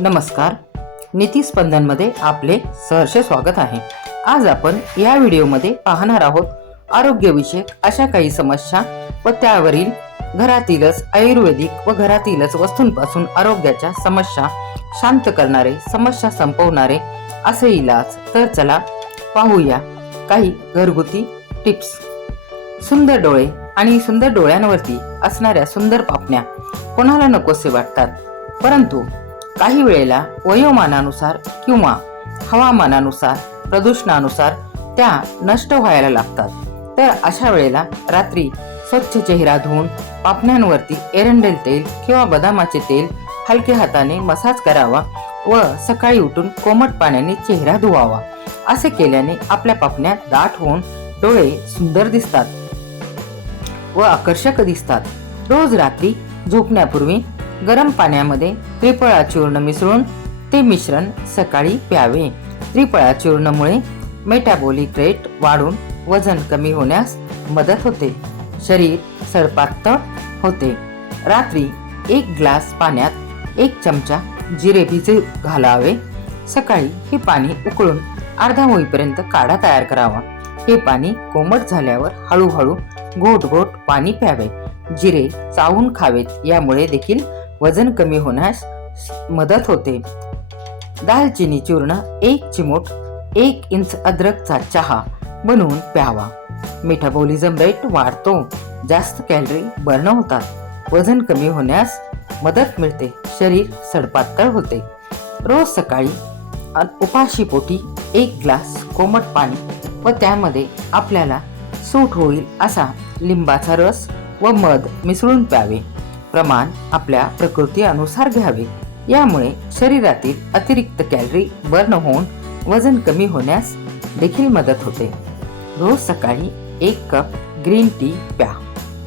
नमस्कार, नीती स्पंदनमध्ये आपले सहर्ष स्वागत आहे. आज आपण या व्हिडिओमध्ये पाहणार आहोत आरोग्यविषयक अशा काही समस्या व त्यावरील घरातीलच आयुर्वेदिक व घरातीलच वस्तूंपासून आरोग्याच्या समस्या शांत करणारे, समस्या संपवणारे असे इलाज. तर चला पाहूया काही घरगुती टिप्स. सुंदर डोळे आणि सुंदर डोळ्यांवरती असणाऱ्या सुंदर पापण्या कोणाला नकोसे वाटतात, परंतु काही वेळेला वयोमानानुसार किंवा हवामानानुसार, प्रदूषणानुसार त्या नष्ट व्हायला लागतात. तर अशा वेळेला रात्री स्वच्छ चेहरा धुवून पापण्यांवरती एरंडेल तेल किंवा बदामाचे तेल हलक्या हाताने मसाज करावा व सकाळी उठून कोमट पाण्याने चेहरा धुवावा. असे केल्याने आपल्या पापण्या दाट होऊन डोळे सुंदर दिसतात व आकर्षक दिसतात. रोज रात्री झोपण्यापूर्वी गरम पाण्यामध्ये त्रिफळा चूर्ण मिसळून ते मिश्रण सकाळी प्यावे. त्रिफळा चूर्णामुळे मेटाबॉलिक रेट वाढून वजन कमी होण्यास मदत होते. शरीर सडपातळ होते. रात्री 1 ग्लास पाण्यात 1 चमचा जिरे भिजत घालावे. सकाळी हे पाणी उकळून अर्धा होईपर्यंत काढा तयार करावा. हे पाणी कोमट झाल्यावर हळूहळू घोट घोट पाणी प्यावे. जिरे चावून खावेत, यामुळे देखील वजन कमी होण्यास मदत होते. दालचिनी चूर्ण 1 चिमूट 1 इंच अद्रकचा चहा बनवून प्यावा. मेटाबॉलिझम रेट वाढतो, जास्त कॅलरी बर्न होतात, वजन कमी होण्यास मदत मिळते, शरीर सडपातळ होते. रोज सकाळी उपाशीपोटी 1 ग्लास कोमट पाणी व त्यामध्ये आपल्याला सूट होईल असा लिंबाचा रस व मध मिसळून प्यावे. प्रमाण आपल्या प्रकृती अनुसार घ्यावे. यामुळे शरीरातील अतिरिक्त कॅलरी बर्न होऊन वजन कमी होण्यास देखील मदत होते. रोज सकाळी 1 कप ग्रीन टी प्या.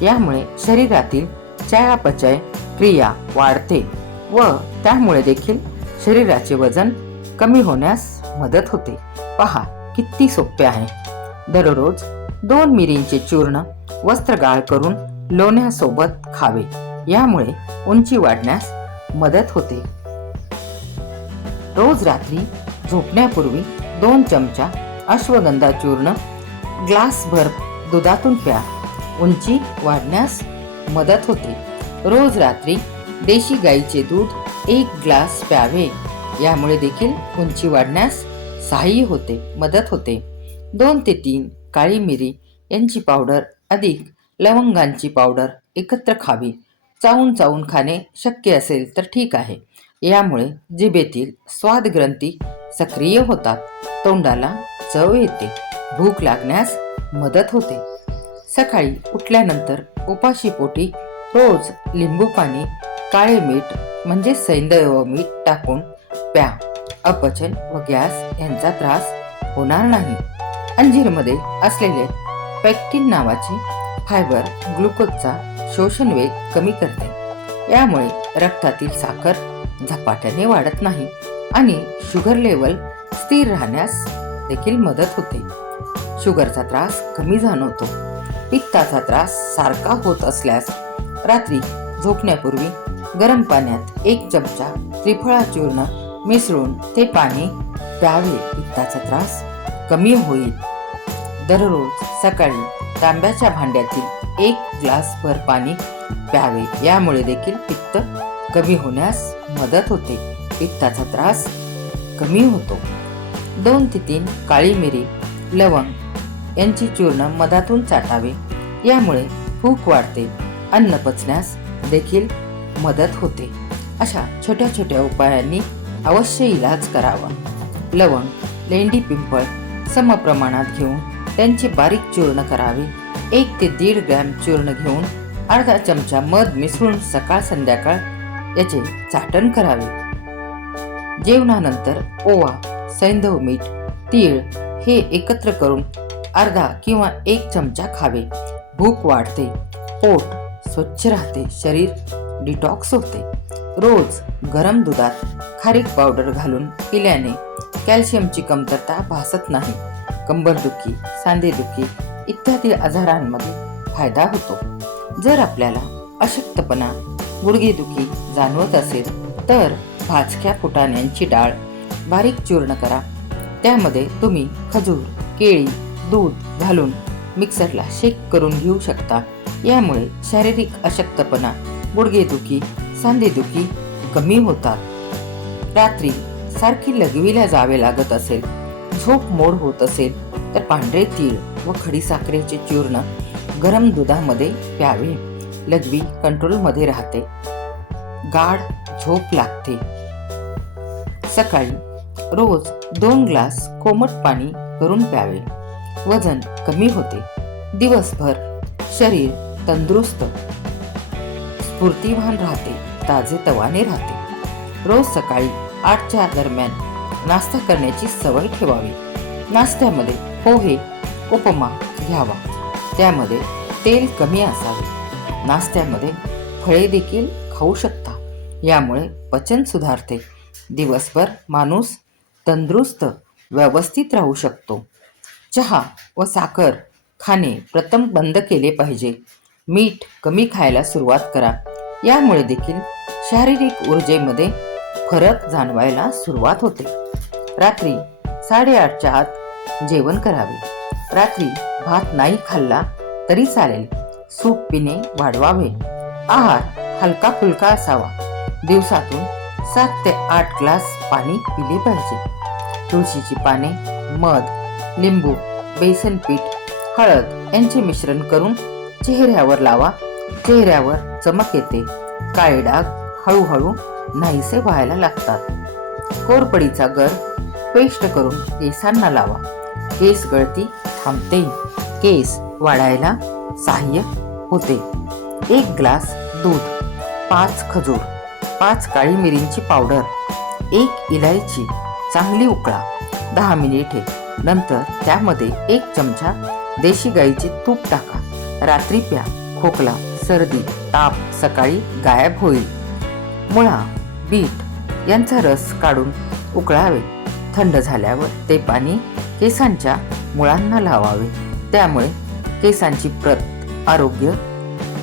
यामुळे शरीरातील चयापचय क्रिया वाढते व त्यामुळे देखील शरीराचे वजन कमी होण्यास मदत होते. पहा किती सोपे आहे. दररोज 2 मिरींचे चूर्ण वस्त्रगाळ करून लोण्यासोबत खावे. यामुळे उंची वाढण्यास मदत होते. रोज रात्री झोपण्यापूर्वी 2 चमचा अश्वगंधा चूर्ण ग्लासभर दुधातून प्या. उंची वाढण्यास मदत होते. रोज रात्री देशी गाईचे दूध 1 ग्लास प्यावे. यामुळे देखील उंची वाढण्यास सहाय्य होते, मदत होते. 2 ते 3 काळी मिरी यांची पावडर अधिक लवंगांची पावडर एकत्र खावी. चावून चावून खाणे शक्य असेल तर ठीक आहे. यामुळे जिभेतील स्वाद ग्रंथी सक्रिय होतात, तोंडाला चव येते, भूक लागण्यास मदत होते. सकाळी उठल्यानंतर उपाशीपोटी रोज लिंबू पाणी, काळे मीठ म्हणजे सैंधव मीठ टाकून प्या. अपचन व गॅस यांचा त्रास होणार नाही. अंजीरमध्ये असलेले पेक्टिन नावाचे फायबर ग्लुकोजचा शोषण वेग कमी करते. यामुळे रक्तातील साखर झपाट्याने वाढत नाही आणि शुगर लेवल स्थिर राहण्यास देखील मदत होते. शुगरचा त्रास कमी जाणवतो. पित्ताचा त्रास सारखा होत असल्यास रात्री झोपण्यापूर्वी गरम पाण्यात 1 चमचा त्रिफळा चूर्ण मिसळून ते पाणी प्यावे. पित्ताचा त्रास कमी होईल. दररोज सकाळी तांब्याच्या भांड्यातील 1 ग्लासभर पाणी प्यावे. यामुळे देखील पित्त कमी होण्यास मदत होते, पित्ताचा त्रास कमी होतो. 2 ते 3 काळी मिरी, लवंग यांची चूर्ण मधातून चाटावे. यामुळे भूक वाढते, अन्न पचण्यास देखील मदत होते. अशा छोट्या छोट्या उपायांनी अवश्य इलाज करावा. लवंग, लेंडी पिंपळ समप्रमाणात घेऊन त्यांचे बारीक चूर्ण करावे. 1 ते 1.5 ग्रॅम चूर्ण घेऊन अर्धा चमचा मध मिसळून सकाळ संध्याकाळ याचे चाटण करावे. जेवणानंतर ओवा, सैंधव मीठ, तीळ हे एकत्र करून अर्धा किंवा 1 चमचा खावे. भूक वाढते, पोट स्वच्छ राहते, शरीर डिटॉक्स होते. रोज गरम दुधात खारीक पावडर घालून पिल्याने कॅल्शियमची कमतरता भासत नाही. कंबरदुखी, सांधेदुखी इत्यादी आजारांमध्ये फायदा होतो. जर आपल्याला अशक्तपणा, गुडघेदुखी जाणवत असेल तर भाजक्या फुटाण्यांची डाळ बारीक चूर्ण करा. त्यामध्ये तुम्ही खजूर, केळी, दूध घालून मिक्सरला शेक करून घेऊ शकता. यामुळे शारीरिक अशक्तपणा, गुडघेदुखी, सांधेदुखी कमी होतात. रात्री सारखी लघवीला जावे लागत असेल, झोप मोड होत असेल तर पांढरे तीळ व खडीसाखरेचे चूर्ण गरम दुधामध्ये प्यावे. लघवी कंट्रोलमध्ये राहते, गाढ झोप लागते. सकाळी रोज 2 ग्लास कोमट पाणी करून प्यावे. वजन कमी होते. दिवसभर शरीर तंदुरुस्त, स्फूर्तिवान राहते, ताजेतवाने राहते. रोज सकाळी 8च्या दरम्यान नाश्ता करण्याची सवय ठेवावी. नाश्त्यामध्ये पोहे, उपमा घ्यावा. त्यामध्ये तेल कमी असावे. नाश्त्यामध्ये फळे देखील खाऊ शकता. यामुळे पचन सुधारते. दिवसभर माणूस तंदुरुस्त, व्यवस्थित राहू शकतो. चहा व साखर खाणे प्रथम बंद केले पाहिजे. मीठ कमी खायला सुरुवात करा. यामुळे देखील शारीरिक ऊर्जेमध्ये फरक जाणवायला सुरुवात होते. रात्री 8:30च्या आत जेवण करावे. रात्री भात नाही खाल्ला तरी चालेल. सूप पिणे वाढवावे. आहार हलका फुलका असावा. दिवसातून 7 ते 8 ग्लास पाणी पिले पाहिजे. तुळशीची पाने, मध, लिंबू, बेसन पीठ, हळद यांचे मिश्रण करून चेहऱ्यावर लावा. चेहऱ्यावर चमक येते. काळे डाग हळूहळू नाहीसे व्हायला लागतात. कोरपडीचा गर पेस्ट करून केसांना लावा. केस गळती थांबते. केस वाढायला सहाय्य होते. 1 ग्लास दूध, 5 खजूर, 5 काळी मिरींची पावडर, 1 इलायची चांगली उकळा. 10 मिनिटे नंतर त्यामध्ये 1 चमचा देशी गाईचे तूप टाका. रात्री प्या. खोकला, सर्दी, ताप सकाळी गायब होईल. मुळा, बीट यांचा रस काढून उकळावे. थंड झाल्यावर ते पाणी केसांच्या मुळांना लावावे. त्यामुळे केसांची प्रत, आरोग्य,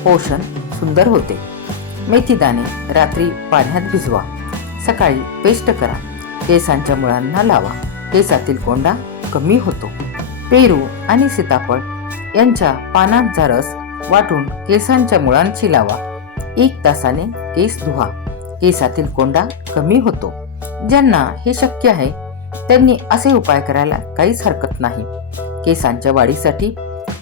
पोषण सुंदर होते. मेथीदाणे रात्री पाण्यात भिजवा. सकाळी पेस्ट करा. केसांच्या मुळांना लावा. केसातील कोंडा कमी होतो. पेरू आणि सीताफळ यांच्या पानांचा रस वाटून केसांच्या मुळांची लावा. 1 तासाने केस धुवा. केसातील कोंडा कमी होतो. ज्यांना हे शक्य आहे त्यांनी असे उपाय करायला काहीच हरकत नाही. केसांच्या वाढीसाठी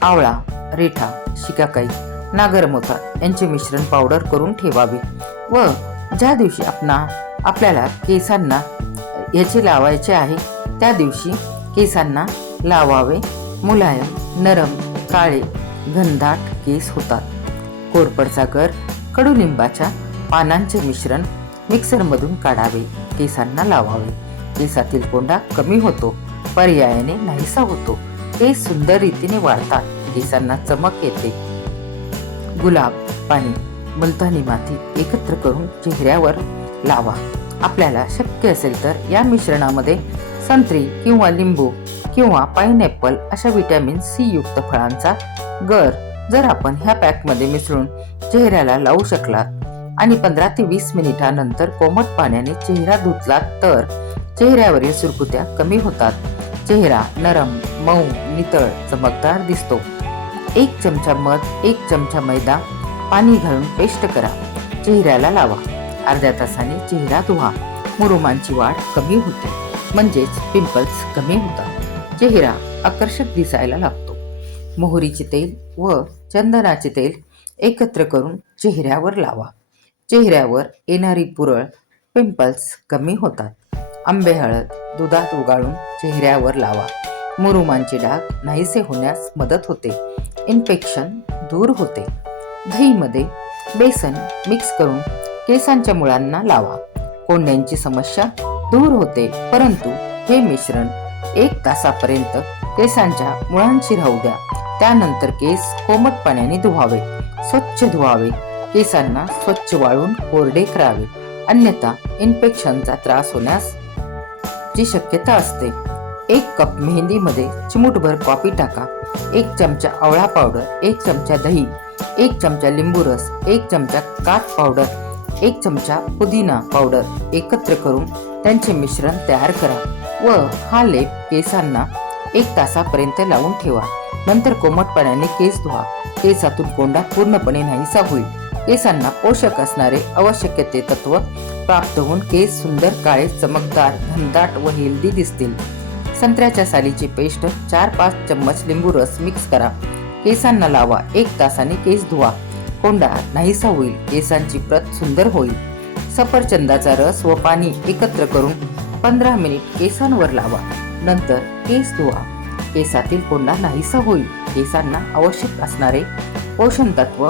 आवळा, रेठा, शिकाकाई, नागरमोथा यांचे मिश्रण पावडर करून ठेवावे व ज्या दिवशी आपल्याला केसांना याचे लावायचे आहे त्या दिवशी केसांना लावावे. मुलायम, नरम, काळे, घनदाट केस होतात. कोरपडचा गर, कडुलिंबाच्या पानांचे मिश्रण मिक्सरमधून काढावे. केसांना लावावे. केसातील कोंडा कमी होतो. पर्यायाने नाहीसा होतो. केस सुंदर रीतीने वाढतात. केसांना चमक येते. गुलाब पाणी, मुलतानी माती एकत्र करून चेहऱ्यावर लावा. आपल्याला शक्य असेल तर या मिश्रणामध्ये संत्री किंवा लिंबू किंवा पाइनएपल अशा व्हिटॅमिन सी युक्त फळांचा गर जर आपण ह्या पॅकमध्ये मिसळून चेहऱ्याला लावू शकलात आणि 15 ते 20 मिनिटांनंतर कोमट पाण्याने चेहरा धुतला तर चेहऱ्यावरील सुरकुत्या कमी होतात. चेहरा नरम, मऊ, नितळ, चमकदार दिसतो. 1 चमचा मध, 1 चमचा मैदा पाणी घालून पेस्ट करा. चेहऱ्याला लावा. अर्ध्या तासाने चेहरा धुवा. मुरुमांची वाढ कमी होते, म्हणजेच पिंपल्स कमी होतात. चेहरा आकर्षक दिसायला लागतो. मोहरीचे तेल व चंदनाचे तेल एकत्र करून चेहऱ्यावर लावा. चेहऱ्यावर येणारी पुरळ, पिंपल्स कमी होतात. आंबे हळद दुधात उगाळून चेहऱ्यावर लावा. मुरुमांचे डाग नाहीसे होण्यास मदत होते. इन्फेक्शन दूर होते. दहीमध्ये बेसन मिक्स करून केसांच्या मुळांना लावा. कोंड्यांची समस्या दूर होते, परंतु हे मिश्रण 1 तासापर्यंत केसांच्या मुळांशी राहू द्या. त्यानंतर केस कोमट पाण्याने धुवावे. स्वच्छ धुवावे. केसांना स्वच्छ वाळून कोरडे करावे, अन्यथा इन्फेक्शनचा त्रास होण्यास ची शक्यता असते. 1 कप मेहंदीमध्ये चिमूटभर कॉफी टाका. 1 चमचा आवळा पावडर, 1 चमचा दही, 1 चमचा लिंबू रस, 1 चमचा काठ पावडर 1 चमचा पुदिना पावडर एकत्र करून त्यांचे मिश्रण तयार करा व हा लेप केसांना 1 तासापर्यंत लावून ठेवा. नंतर कोमट पाण्याने केस धुवा. केसातून कोंडा पूर्णपणे नाहीसा होईल. केसांना पोषक असणारे आवश्यक ते तत्व प्राप्त होऊन केस सुंदर, काळे, चमकदार, घनदाट व हेल्दी दिसतील. संत्र्याच्या सालीची पेस्ट 4-5 चम्मच लिंबू रस मिक्स करा. केसांना लावा. 1 तासाने केस धुवा. कोंडा नाहीसा होईल. केसांची प्रत सुंदर होईल. सफरचंदाचा रस व पाणी एकत्र करून 15 मिनिट केसांवर लावा. नंतर केस धुवा. केसातील कोंडा नाहीसा होईल. केसांना आवश्यक असणारे पोषण तत्व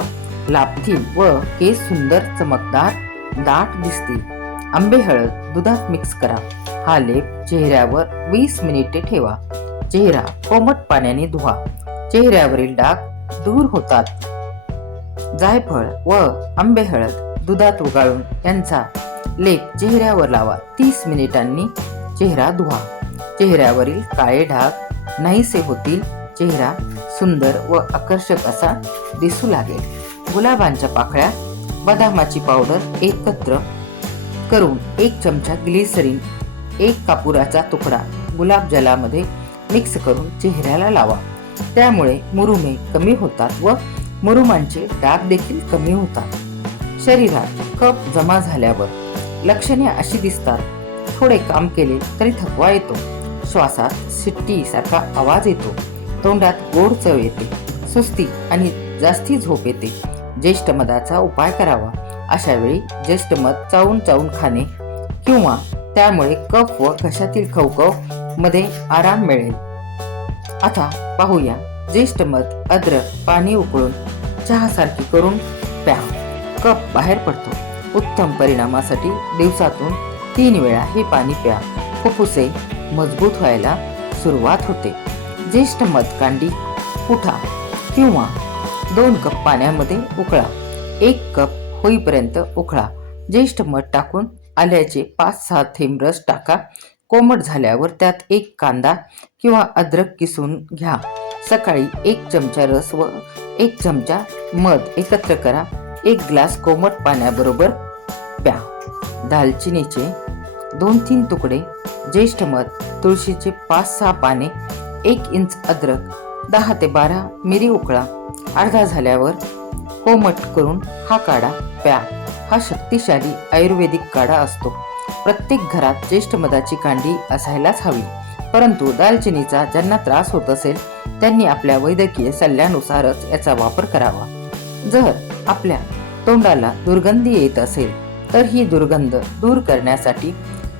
लाभतील व केस सुंदर, चमकदार, दाट दिसतील. आंबे हळद दुधात मिक्स करा. हा लेप चेहऱ्यावर 20 मिनिटे ठेवा. चेहरा कोमट पाण्याने धुवा. चेहऱ्यावरील डाग दूर होतात. जायफळ व आंबे हळद दुधात उगाळून यांचा लेप चेहऱ्यावर लावा. 30 मिनिटांनी चेहरा धुवा. चेहऱ्यावरील काळे डाग नाहीसे होतील. चेहरा सुंदर व आकर्षक असा दिसू लागेल. गुलाबांच्या पाकळ्या, बदामाची पावडर एकत्र करून 1 चमचा ग्लिसरीन, 1 कापुराचा तुकडा गुलाबजलामध्ये मिक्स करून चेहऱ्याला लावा. त्यामुळे मुरुमे कमी होतात व मुरुमांचे डाग देखील कमी होतात. शरीरात कफ जमा झाल्यावर लक्षणे अशी दिसतात. थोडे काम केले तरी थकवा येतो. श्वासात शिट्टी सारखा आवाज येतो. तोंडात गोड चव येते. सुस्ती आणि जास्ती झोप येते. ज्येष्ठ मधाचा उपाय करावा. अशा वेळी ज्येष्ठ मध चावून चावून खाणे किंवा त्यामुळे कफ व घशातील खवखव मध्ये आराम मिळेल. आता पाहूया ज्येष्ठ मध, अद्रक, पाणी उकळून चहासारखी करून प्या. कफ बाहेर पडतो. उत्तम परिणामासाठी दिवसातून 3 वेळा हे पाणी प्या. फुफ्फुसे मजबूत व्हायला सुरुवात होते. ज्येष्ठ मध कांडी कुठा किंवा 2 कप पाण्यामध्ये उकळा. 1 कप होईपर्यंत उकळा. ज्येष्ठ मध टाकून आल्याचे 5-6 थेंब रस टाका. कोमट झाल्यावर त्यात 1 कांदा किंवा अद्रक किसून घ्या. सकाळी 1 चमचा रस व 1 चमचा मध एकत्र करा. 1 ग्लास कोमट पाण्याबरोबर प्या. दालचिनीचे 2-3 तुकडे, ज्येष्ठ मध, तुळशीचे 5-6 पाने, 1 इंच अद्रक, 10 ते 12 मिरी उकळा. अर्धा झाल्यावर कोमट करून हा काढा प्या. हा शक्तिशाली आयुर्वेदिक काढा असतो. प्रत्येक घरात ज्येष्ठ मधाची कांडी असायलाच हवी. परंतु दालचिनीचा ज्यांना त्रास होत असेल त्यांनी आपल्या वैद्यकीय सल्ल्यानुसारच याचा वापर करावा. जर आपल्या तोंडाला दुर्गंधी येत असेल तर ही दुर्गंध दूर करण्यासाठी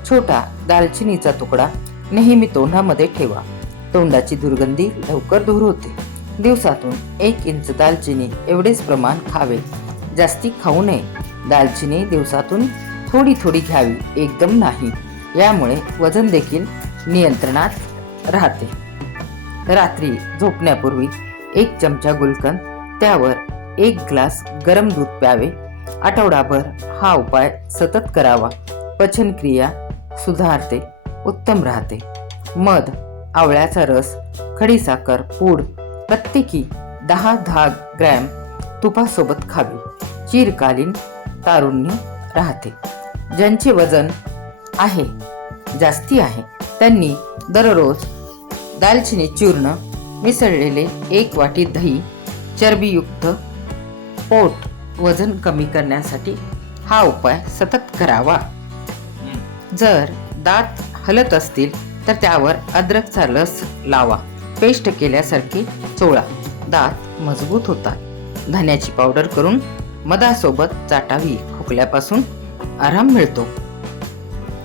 छोटा दालचिनीचा तुकडा नेहमी तोंडामध्ये ठेवा. तोंडाची दुर्गंधी लवकर दूर होते. दिवसातून 1 इंच दालचिनी एवढेच प्रमाण खावे. जास्ती खाऊ नये. दालचिनी दिवसातून थोडी थोडी घ्यावी, एकदम नाही. यामुळे वजन देखील नियंत्रणात राहते. रात्री झोपण्यापूर्वी 1 चमचा गुलकंद, त्यावर 1 ग्लास गरम दूध प्यावे. आठवडाभर हा उपाय सतत करावा. पचनक्रिया सुधारते, उत्तम राहते. मध, आवळ्याचा रस, खडीसाखर पूड प्रत्येकी 10-10 ग्रॅम तुपासोबत खावी. चिरकालीन तारुण्य राहते. ज्यांचे वजन जास्ती आहे त्यांनी दररोज दालचिनी चूर्ण मिसळलेले 1 वाटी दही, चरबीयुक्त पोट वजन कमी करण्यासाठी हा उपाय सतत करावा. जर दात हलत असतील तर त्यावर अद्रकचा रस लावा. पेस्ट केल्यासारखी चोळा. दात मजबूत होतात. धन्याची पावडर करून मधासोबत चाटावी. खोकल्यापासून आराम मिळतो.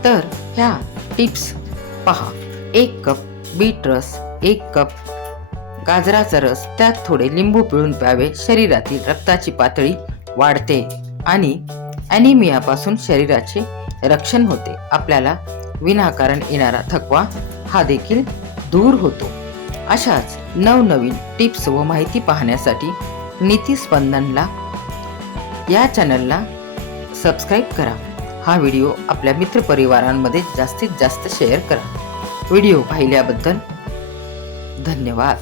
तर ह्या टिप्स पहा. 1 कप बीट रस, 1 कप गाजराचा रस, त्यात थोडे लिंबू पिळून प्यावे. शरीरातील रक्ताची पातळी वाढते आणि ॲनिमियापासून शरीराचे रक्षण होते. आपल्याला विनाकारण येणारा थकवा हा देखील दूर होतो. अशाच नवनवीन टिप्स व माहिती पाहण्यासाठी नीतिस्पंदनला या चॅनलला सबस्क्राईब करा. हा व्हिडिओ आपल्या मित्रपरिवारांमध्ये जास्तीत जास्त शेअर करा. व्हिडिओ पाहिल्याबद्दल धन्यवाद.